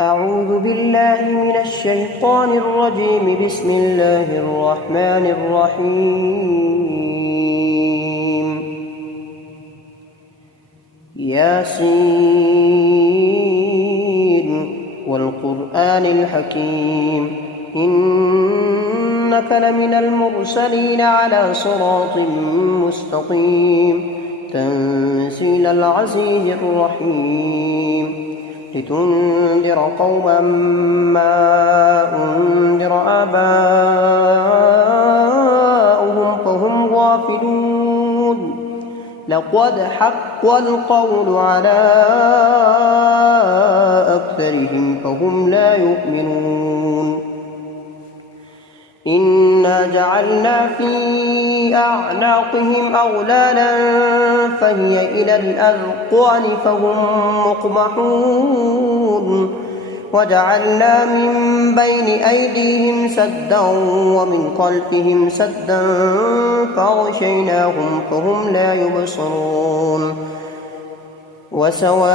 أعوذ بالله من الشيطان الرجيم. بسم الله الرحمن الرحيم. ياسين والقرآن الحكيم إنك لمن المرسلين على صراط مستقيم تنزيل العزيز الرحيم لتنذر قوما ما أنذر آباؤهم فهم غافلون. لقد حق القول على أكثرهم فهم لا يؤمنون. إنا جعلنا في أعناقهم أغلالا فهي إلى الأذقان فهم مقمحون. وجعلنا من بين أيديهم سدا ومن خلفهم سدا فأغشيناهم فهم لا يبصرون. وسواء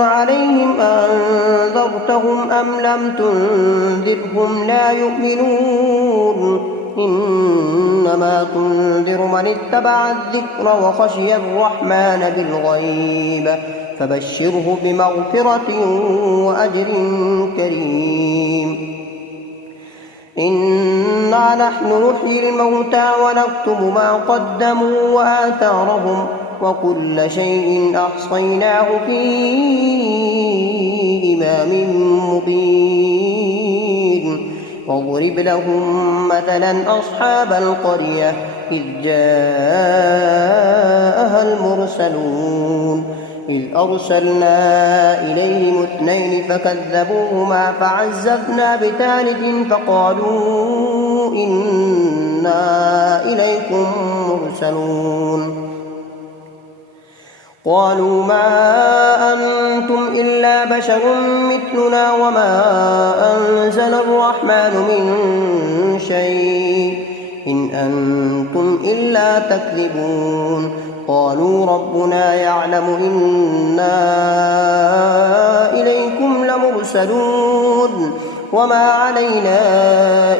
عليهم أنذرتهم أم لم تنذرهم لا يؤمنون. إنما تنذر من اتبع الذكر وخشي الرحمن بالغيب فبشره بمغفرة وأجر كريم. إنا نحن نحيي الموتى ونكتب ما قدموا وآثارهم وكل شيء أحصيناه في إمام مبين. واضرب لهم مثلا أصحاب القرية إذ جاءها المرسلون إذ أرسلنا إليهم 2 فكذبوهما فعززنا بثالث فقالوا إنا إليكم مرسلون. قالوا ما أنتم إلا بشر مثلنا وما أنزل الرحمن من شيء إن أنتم إلا تكذبون. قالوا ربنا يعلم إنا إليكم لمرسلون وما علينا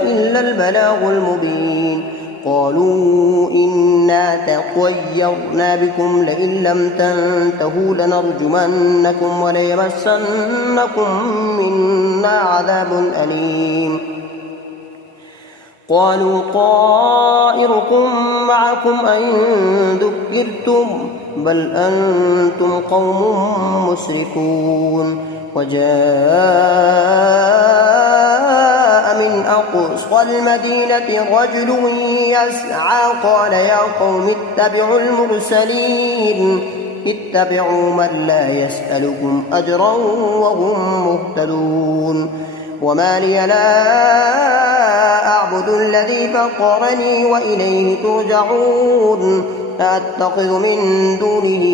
إلا البلاغ المبين. قالوا إنا تطيرنا بكم لئن لم تنتهوا لنرجمنكم وليمسنكم منا عذاب أليم. قالوا طائركم معكم أئن ذكرتم بل أنتم قوم مسرفون. وجاء من أقصى المدينة رجل يسعى قال يا قوم اتبعوا المرسلين اتبعوا من لا يسألكم أجرا وهم مهتدون. وما لي لا أعبد الذي فطرني وإليه ترجعون. أتخذ من دونه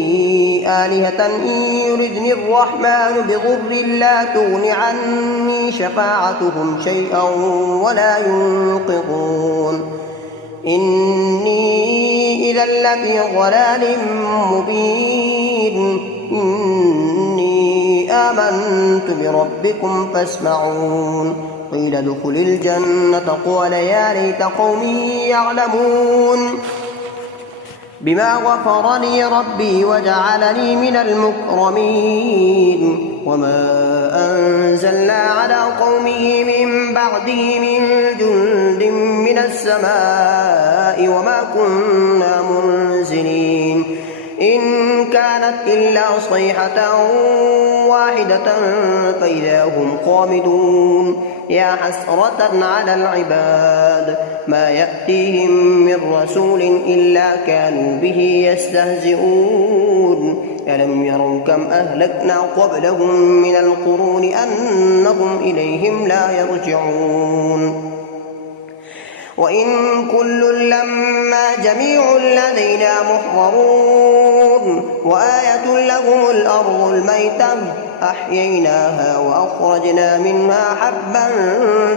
آلهة إن يردني الرحمن بضر لا تغن عني شفاعتهم شيئا ولا ينقذون. إني إذا لفي ضلال مبين. إني آمنت بربكم فاسمعون. قيل ادخل الجنة قال يا ليت قومي يعلمون بما غفر لي ربي وجعلني من المكرمين. وما أنزلنا على قومه من بعده من جند من السماء وما كنا منزلين. إن كانت إلا صيحة واحدة فإذا هم خامدون. يا حسرة على العباد ما يأتيهم من رسول إلا كانوا به يستهزئون. ألم يروا كم أهلكنا قبلهم من القرون أنهم إليهم لا يرجعون. وإن كل لما جميع لدينا محضرون. وآية لهم الأرض الميتة أحييناها وأخرجنا منها حبا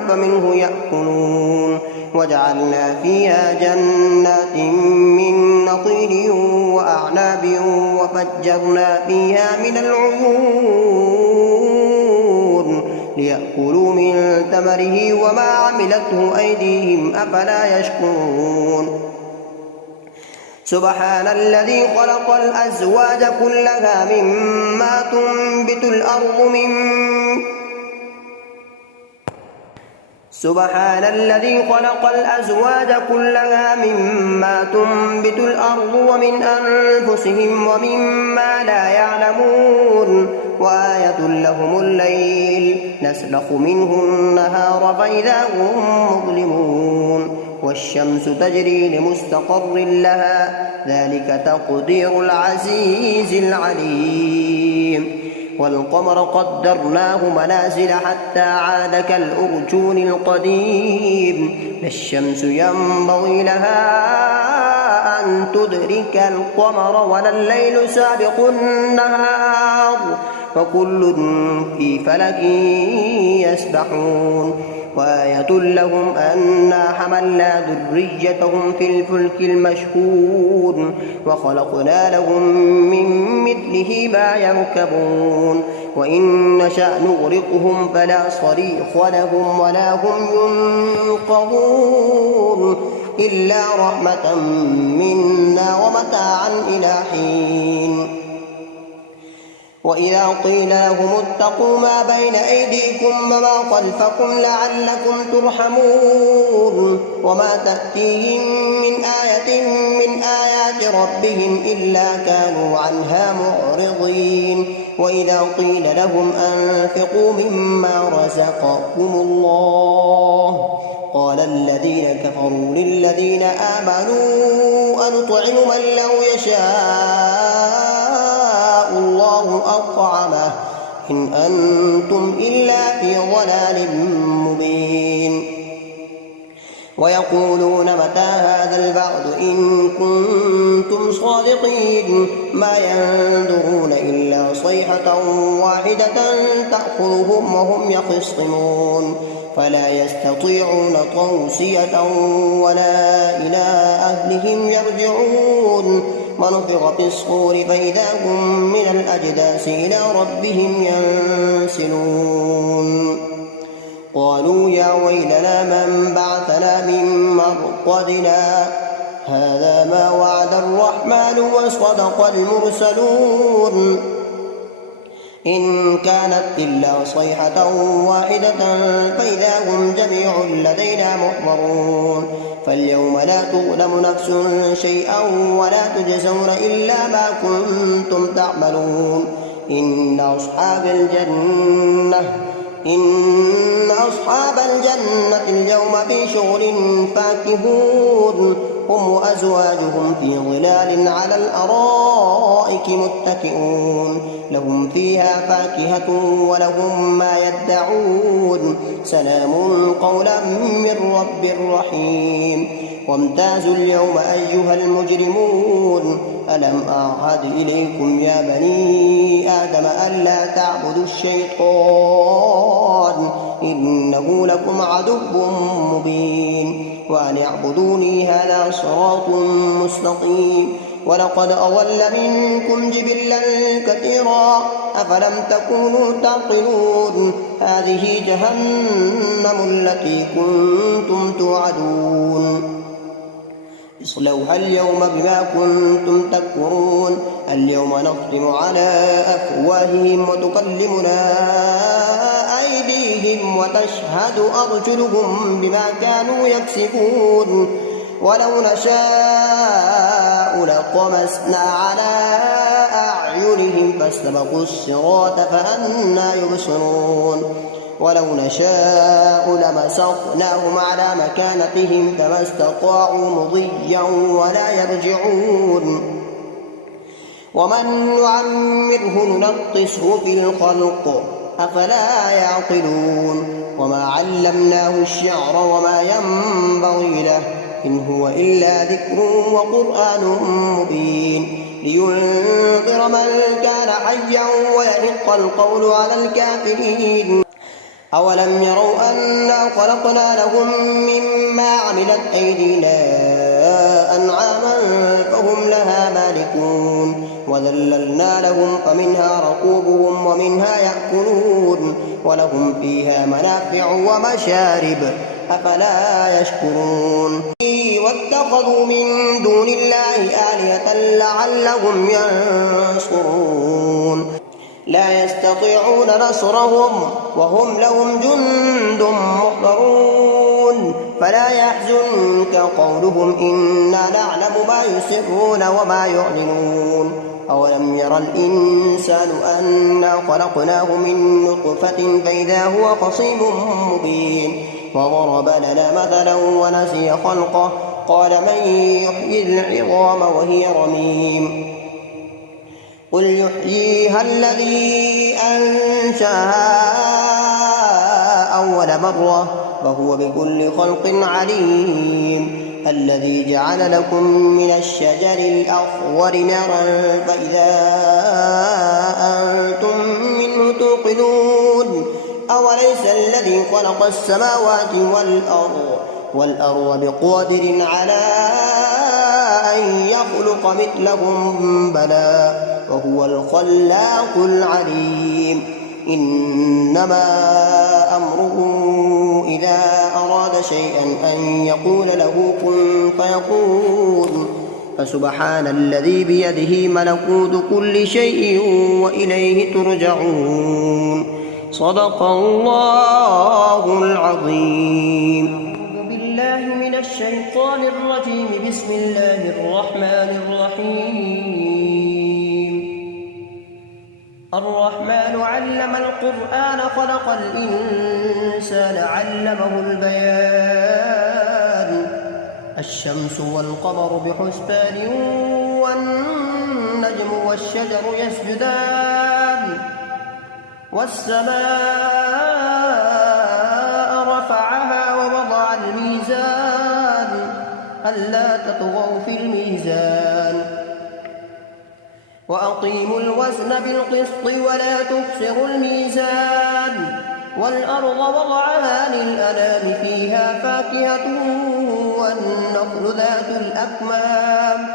فمنه يأكلون. وجعلنا فيها جنات من نخيل وأعناب وفجرنا فيها من العيون ثمره وما عملته أيديهم أفلا يشكرون سبحان الذي خلق الأزواج كلها مما تنبت الأرض ومن أنفسهم ومما لا يعلمون وآية لهم الليل نسلخ منه النهار فإذا هم مظلمون والشمس تجري لمستقر لها ذلك تقدير العزيز العليم والقمر قدرناه منازل حتى عاد كالأرجون القديم لا الشمس ينبغي لها أن تدرك القمر ولا الليل سابق النهار وكل في فلك يسبحون وآية لهم أنا حملنا ذريتهم في الفلك المشحون وخلقنا لهم من مثله ما يركبون وإن نشأ نغرقهم فلا صريخ لهم ولا هم ينقذون إلا رحمة منا ومتاعا إلى حين وإذا قيل لهم اتقوا ما بين أيديكم وما خلفكم لعلكم ترحمون وما تأتيهم من آية من آيات ربهم إلا كانوا عنها معرضين وإذا قيل لهم أنفقوا مما رزقكم الله قال الذين كفروا للذين آمنوا أنطعم من لو يشاء الله أطعمه إن أنتم إلا في ضلال مبين ويقولون متى هذا البعد إن كنتم صادقين ما ينظرون إلا صيحة واحدة تأخذهم وهم يخصمون فلا يستطيعون توصية ولا إلى أهلهم يرجعون ونفخ في الصور فإذا هم من الأجداث إلى ربهم ينسلون قالوا يا ويلنا من بعثنا من مرقدنا هذا ما وعد الرحمن وصدق المرسلون إن كانت إلا صيحة واحدة فإذا هم جميع لدينا محضرون فاليوم لا تظلم نفس شيئا ولا تجزون إلا ما كنتم تعملون إن أصحاب الجنة اليوم في شغل فاكهون هم وأزواجهم في ظلال على الأرائك متكئون لهم فيها فاكهة ولهم ما يدعون سلام قولا من رب رحيم وامتازوا اليوم أيها المجرمون ألم أعهد إليكم يا بني آدم ألا تعبدوا الشيطان إنه لكم عدو مبين وأن اعبدوني هذا صراط مستقيم ولقد أضل منكم جبلا كثيرا أفلم تكونوا تعقلون هذه جهنم التي كنتم توعدون اصلوها اليوم بما كنتم تكفرون اليوم نختم على أفواههم وتكلمنا أيديهم وتشهد أرجلهم بما كانوا يكسبون ولو نشاء لطمسنا على أعينهم فاستبقوا الصراط فأنى يبصرون ولو نشاء لمسخناهم على مكانتهم فما استطاعوا مضيا ولا يرجعون ومن نعمره ننقصه في الخلق أفلا يعقلون وما علمناه الشعر وما ينبغي له إن هو إلا ذكر وقرآن مبين لينذر من كان حيا ويحق القول على الكافرين أولم يروا أنا خلقنا لهم مما عملت أيدينا أنعاما فهم لها مالكون وذللنا لهم فمنها ركوبهم ومنها يأكلون ولهم فيها منافع ومشارب أفلا يشكرون واتخذوا من دون الله آلهة لعلهم ينصرون لا يستطيعون نصرهم وهم لهم جند محضرون فلا يحزنك قولهم إنا نعلم ما يسرون وما يعلنون أولم ير الإنسان أنا خلقناه من نطفة فإذا هو خصيم مبين وضرب لنا مثلا ونسي خلقه قال من يحيي العظام وهي رميم قل يحييها الذي أنشأها أول مرة وهو بكل خلق عليم الذي جعل لكم من الشجر الأخضر نارا فإذا أنتم منه توقدون أوليس الذي خلق السماوات والأرض بقادر على أن يخلق مثلهم بلى وهو الخلاق العليم إنما أمره إذا أراد شيئا أن يقول له كن فيكون فسبحان الذي بيده ملكوت كل شيء وإليه ترجعون صدق الله العظيم. أعوذ بالله من الشيطان الرجيم بسم الله الرحمن الرحيم الرحمن علم القرآن خلق الإنسان علمه البيان الشمس والقمر بحسبان والنجم والشجر يسجدان والسماء رفعها ووضع الميزان ألا تطغوا في الميزان وأقيموا الوزن بالقسط ولا تخسروا الميزان والأرض وضعها للأنام فيها فاكهة والنخل ذات الأكمام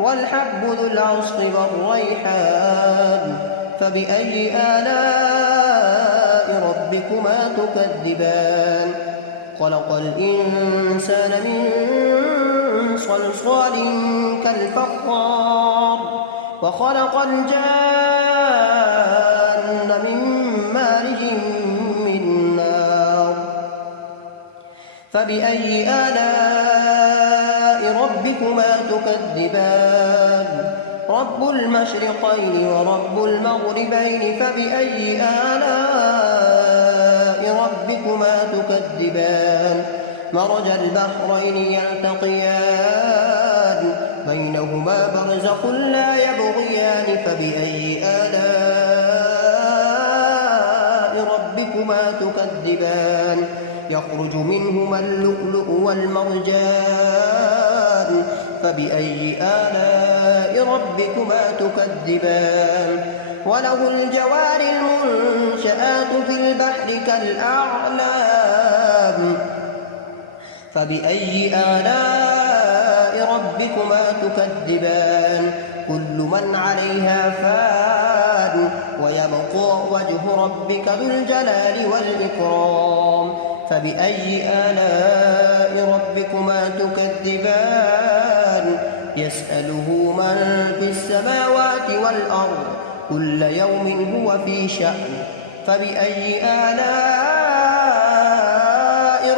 والحب ذو العصف والريحان فبأي آلاء ربكما تكذبان خلق الإنسان من صلصال كالفخار وخلق الجان من مارج من نار فبأي آلاء ربكما تكذبان رب المشرقين ورب المغربين فبأي آلاء ربكما تكذبان مرج البحرين يلتقيان بينهما برزخ لا يبغيان فبأي آلاء ربكما تكذبان يخرج منهما اللؤلؤ والمرجان فبأي آلاء ربكما تكذبان وله الجوار المنشآت في البحر كالأعلام فبأي آلاء ربكما تكذبان كل من عليها فان ويبقى وجه ربك ذو الجلال والإكرام فبأي آلاء ربكما تكذبان يسأله من في السماوات والأرض كل يوم هو في شأن فبأي آلاء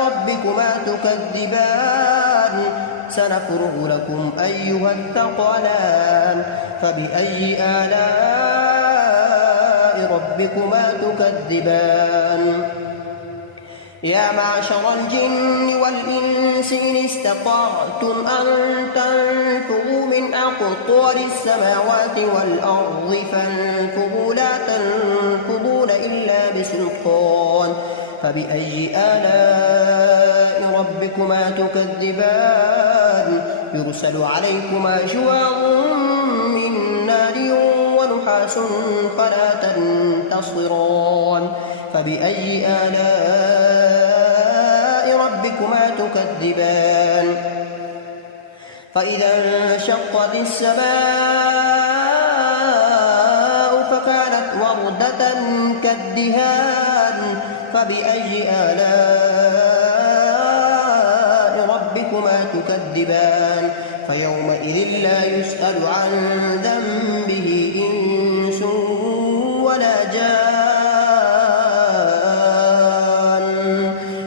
ربكما تكذبان سنفرغ لكم أيها الثقلان فبأي آلاء ربكما تكذبان يا معشر الجن والإنس إن استطعتم أن تنفذوا من أقطار السماوات والأرض فانفذوا لا تنفذون إلا بسلطان فبأي آلاء ربكما تكذبان يرسل عليكما شواظ من نار ونحاس فلا تنتصران فبأي آلاء ربكما تكذبان فإذا انشقت السماء فكانت وردة كالدهان فبأي آلاء ربكما تكذبان فيومئذ لا يسأل عن ذنبه إنس ولا جان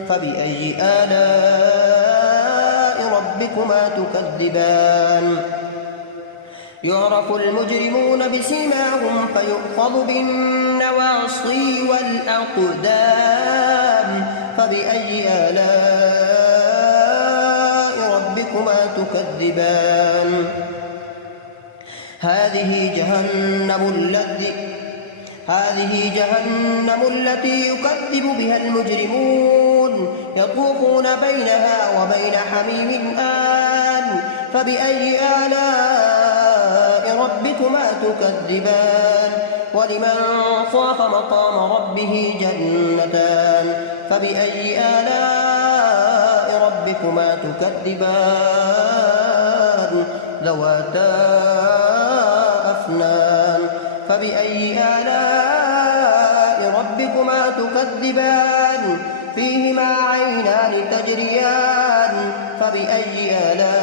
فبأي آلاء ربكما تكذبان يعرف المجرمون بسيماهم فيؤخذ بالنواصي والأقدام فبأي آلاء ربكما تكذبان هذه جهنم التي يكذب بها المجرمون يطوفون بينها وبين حميم آن فبأي آلاء ربكما تكذبان ولمن خاف مقام ربه جنتان فبأي آلاء ربكما تكذبان ذواتا أفنان فبأي آلاء ربكما تكذبان فيهما عينان تجريان فبأي آلاء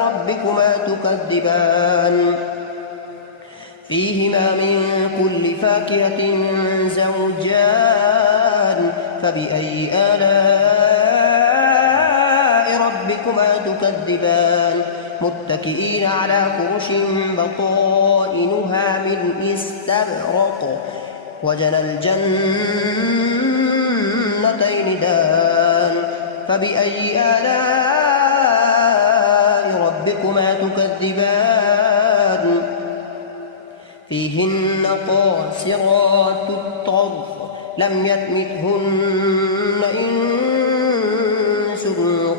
ربكما تكذبان فيهما من كل فاكهة زوجان فبأي آلاء ربكما تكذبان متكئين على فرش بطائنها من استبرق وجنى الجنتين دان فبأي آلاء ربكما تكذبان فيهن قاصرات الطرف لم يطمثهن إنس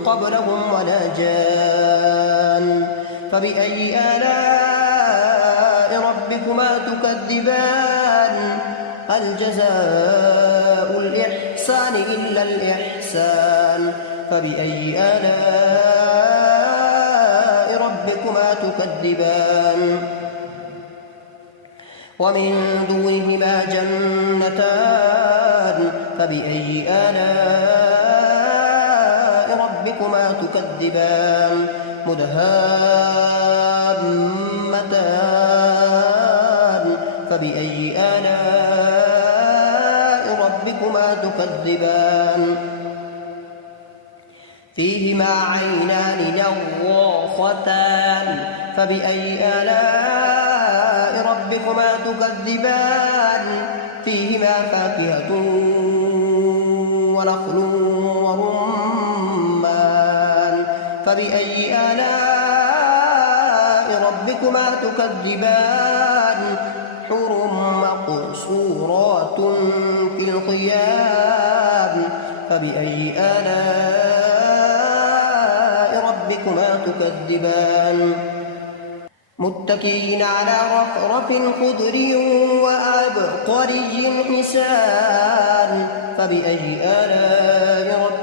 قبلهم ولا جان فبأي آلاء ربكما تكذبان هل جزاء الإحسان إلا الإحسان فبأي آلاء ربكما تكذبان ومن دونهما جنتان فبأي آلاء ربكما تكذبان مدهامتان فبأي آلاء ربكما تكذبان فيهما عينان نضاختان فبأي آلاء ربكما تكذبان فيهما فاكهة ونخل ورمان فبأي آلاء ربكما تكذبان حور مقصورات في الخيام فبأي آلاء ربكما تكذبان متكئين على رفرف خضر وعبقري حسان فبأي آلاء ربكما